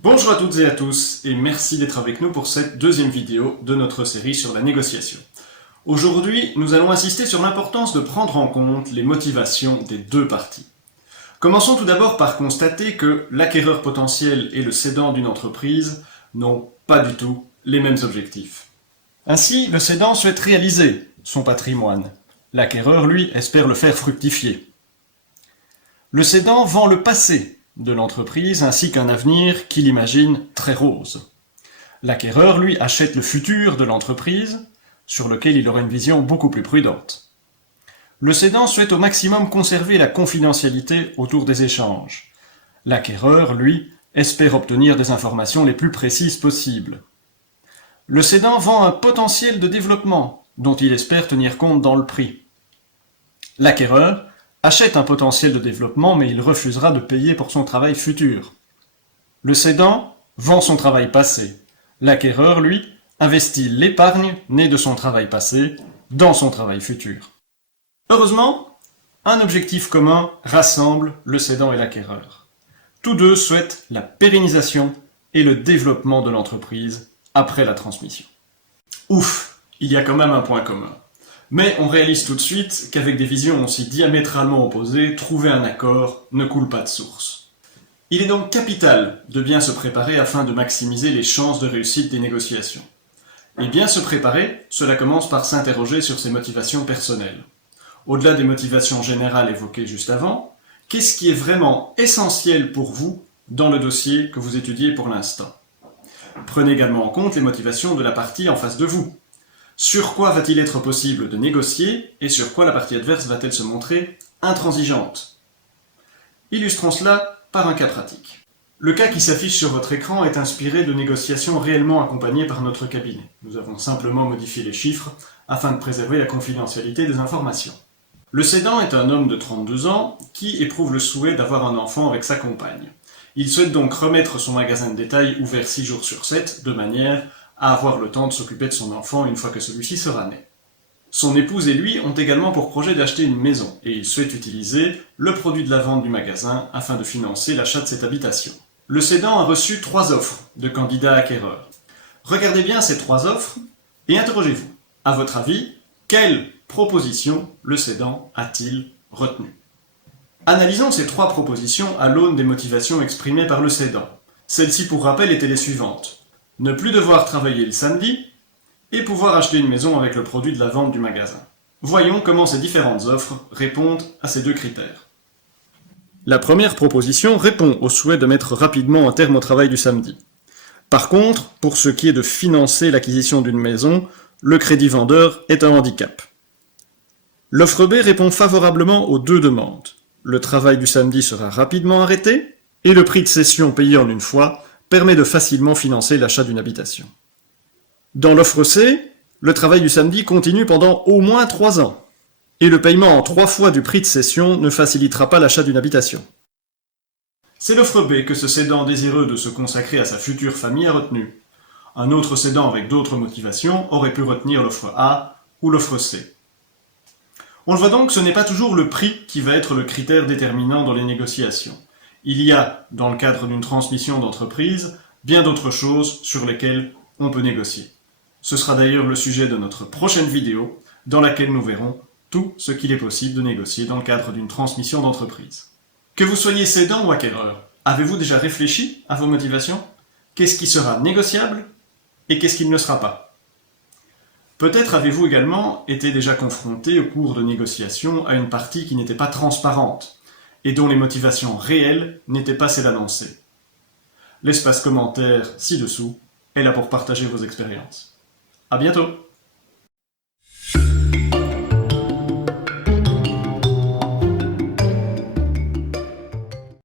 Bonjour à toutes et à tous et merci d'être avec nous pour cette deuxième vidéo de notre série sur la négociation. Aujourd'hui, nous allons insister sur l'importance de prendre en compte les motivations des deux parties. Commençons tout d'abord par constater que l'acquéreur potentiel et le cédant d'une entreprise n'ont pas du tout les mêmes objectifs. Ainsi, le cédant souhaite réaliser son patrimoine. L'acquéreur, lui, espère le faire fructifier. Le cédant vend le passé de l'entreprise ainsi qu'un avenir qu'il imagine très rose. L'acquéreur, lui, achète le futur de l'entreprise sur lequel il aura une vision beaucoup plus prudente. Le cédant souhaite au maximum conserver la confidentialité autour des échanges. L'acquéreur, lui, espère obtenir des informations les plus précises possibles. Le cédant vend un potentiel de développement dont il espère tenir compte dans le prix. L'acquéreur achète un potentiel de développement mais il refusera de payer pour son travail futur. Le cédant vend son travail passé. L'acquéreur, lui, investit l'épargne née de son travail passé dans son travail futur. Heureusement, un objectif commun rassemble le cédant et l'acquéreur. Tous deux souhaitent la pérennisation et le développement de l'entreprise après la transmission. Ouf, il y a quand même un point commun. Mais on réalise tout de suite qu'avec des visions aussi diamétralement opposées, trouver un accord ne coule pas de source. Il est donc capital de bien se préparer afin de maximiser les chances de réussite des négociations. Et bien se préparer, cela commence par s'interroger sur ses motivations personnelles. Au-delà des motivations générales évoquées juste avant, qu'est-ce qui est vraiment essentiel pour vous dans le dossier que vous étudiez pour l'instant? Prenez également en compte les motivations de la partie en face de vous. Sur quoi va-t-il être possible de négocier et sur quoi la partie adverse va-t-elle se montrer intransigeante? Illustrons cela par un cas pratique. Le cas qui s'affiche sur votre écran est inspiré de négociations réellement accompagnées par notre cabinet. Nous avons simplement modifié les chiffres afin de préserver la confidentialité des informations. Le cédant est un homme de 32 ans qui éprouve le souhait d'avoir un enfant avec sa compagne. Il souhaite donc remettre son magasin de détail ouvert 6 jours sur 7 de manière à avoir le temps de s'occuper de son enfant une fois que celui-ci sera né. Son épouse et lui ont également pour projet d'acheter une maison et il souhaite utiliser le produit de la vente du magasin afin de financer l'achat de cette habitation. Le cédant a reçu 3 offres de candidats acquéreurs. Regardez bien ces 3 offres et interrogez-vous. À votre avis, quelle proposition le cédant a-t-il retenue? Analysons ces 3 propositions à l'aune des motivations exprimées par le cédant. Celles-ci, pour rappel, étaient les suivantes. Ne plus devoir travailler le samedi et pouvoir acheter une maison avec le produit de la vente du magasin. Voyons comment ces différentes offres répondent à ces 2 critères. La première proposition répond au souhait de mettre rapidement un terme au travail du samedi. Par contre, pour ce qui est de financer l'acquisition d'une maison, le crédit vendeur est un handicap. L'offre B répond favorablement aux 2 demandes. Le travail du samedi sera rapidement arrêté et le prix de cession payé en une fois permet de facilement financer l'achat d'une habitation. Dans l'offre C, le travail du samedi continue pendant au moins 3 ans et le paiement en 3 fois du prix de cession ne facilitera pas l'achat d'une habitation. C'est l'offre B que ce cédant désireux de se consacrer à sa future famille a retenu. Un autre cédant avec d'autres motivations aurait pu retenir l'offre A ou l'offre C. On le voit donc, ce n'est pas toujours le prix qui va être le critère déterminant dans les négociations. Il y a, dans le cadre d'une transmission d'entreprise, bien d'autres choses sur lesquelles on peut négocier. Ce sera d'ailleurs le sujet de notre prochaine vidéo, dans laquelle nous verrons tout ce qu'il est possible de négocier dans le cadre d'une transmission d'entreprise. Que vous soyez cédant ou acquéreur, avez-vous déjà réfléchi à vos motivations? Qu'est-ce qui sera négociable et qu'est-ce qui ne le sera pas? Peut-être avez-vous également été déjà confronté au cours de négociations à une partie qui n'était pas transparente et dont les motivations réelles n'étaient pas celles annoncées. L'espace commentaire ci-dessous est là pour partager vos expériences. À bientôt!